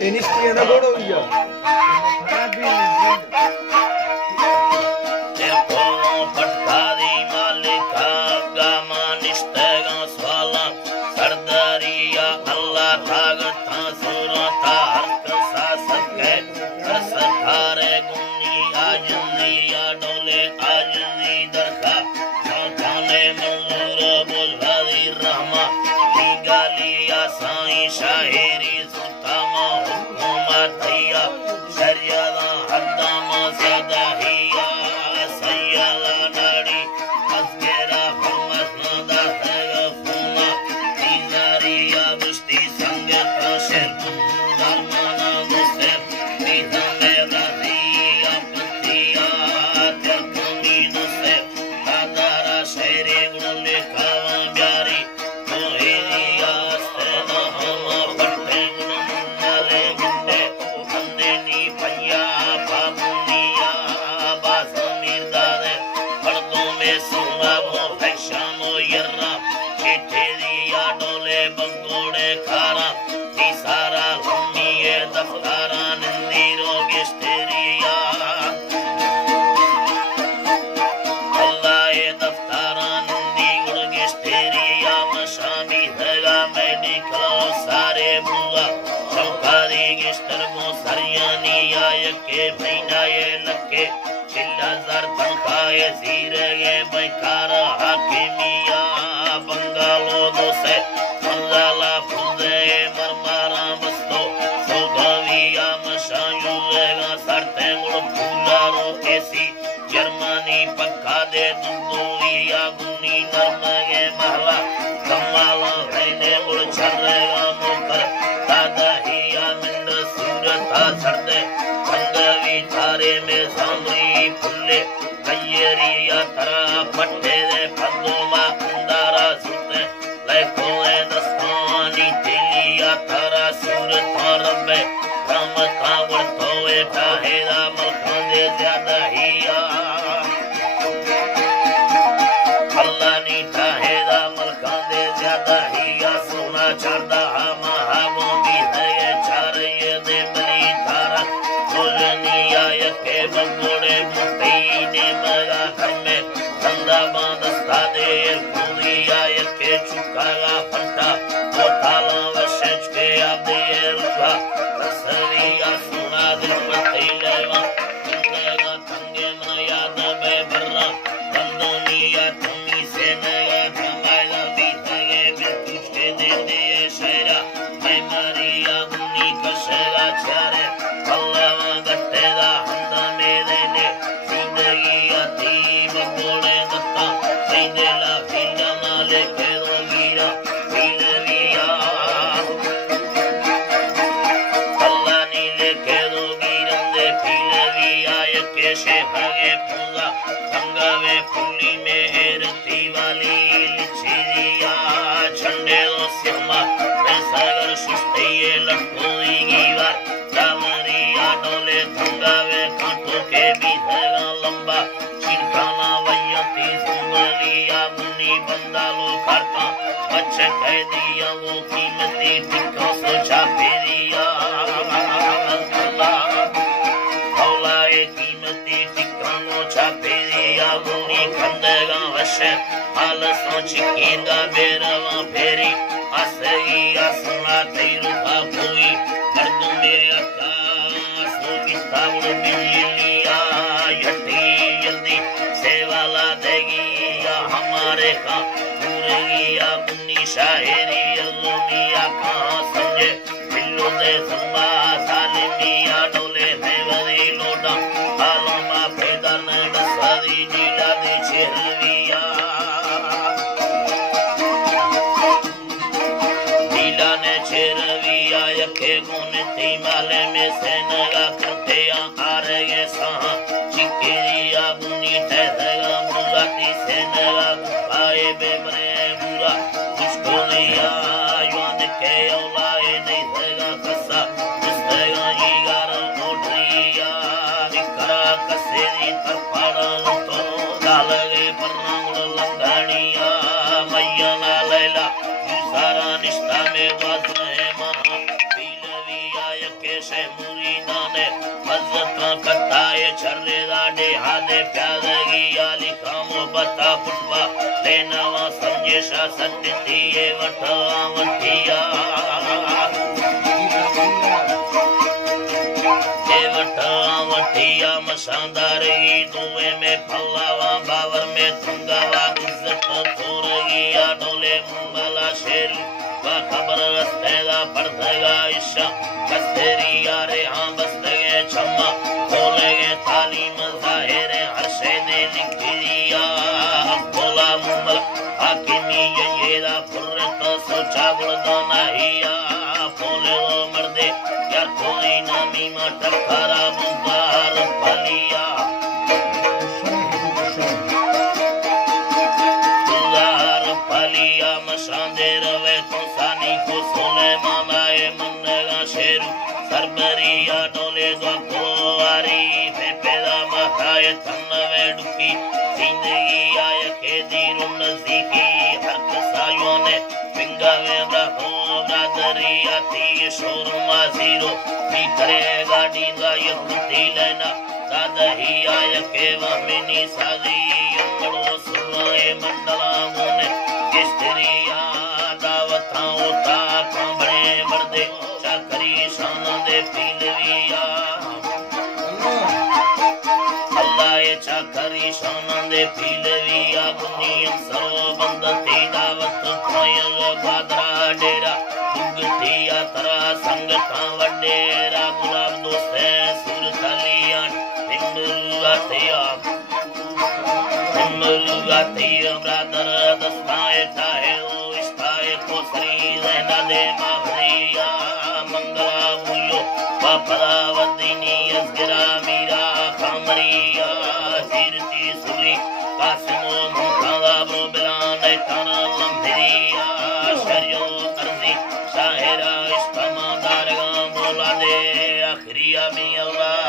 Inistinya na bodo iya. सारा निष्ठा में बस है महा के से मुरीदाने मज़्ज़त कताए छर्रे दाडे हादे प्यादगी आली कामो बता पुटवा लेनावा संजेशा सत्ती ये वठा वठिया वठिया मशानदारी दुए में फलावा बावर में थंगावा इज्जत थोरगिया डोले मुंगला शेरू वा खबर रस्तेगा पड़तेगा इशा कस्तेरी यारे हाँ बस्तेगे छम्मा बोलेगे तालीम जाहिरे हर्षे दे लिखिया बोला मुंगल हाकिमी येदा फुर्रत सोचा गुलदाना हिया बोले वो मर्दे यार कोई नामी मटक खरा बुजार फलिया बुजार फलिया मशांदे रवे तो सानी को सोले मामाए मन्नेगा शेरू सरबरिया डोले दो कोवारी फेपेदा मखाए तन्नवे डुकी जिंदगी आय के दीरु नजदीकी हक सायों ने पिंगावे ब्रहो ब्रादरिया ती शोरमा जीरो ती करेगा डींगा यहुती लेना दादा ही आय के वहमिनी साजी यंगड़ो सुनाए मंडला मुने किस्तरिया दावता उता कांबड़े मर्दे चाकरी शाना दे पीलविया अल्लाह चाकरी शाना दे पीलविया दुनिया सरो बंदती दावत खोयल बादरा डेरा दुगतिया तरा संगता वडेरा गुलाब दोस्ते सुरतलिया निम्बुगातिया ब्रादर दस्ताए चाहे ओ इस्ताए को सरी रहना दे मावरिया मंगला बुयो पापरा वदीनी असगिरा मीरा खामरिया जीरती सुरी कासिमो मुखाला ब्रोबिलान ताना लम्बिरिया शरियो अर्जी शाहिरा इस्तामा दारगा बोला दे आखिरिया मी अल्लाह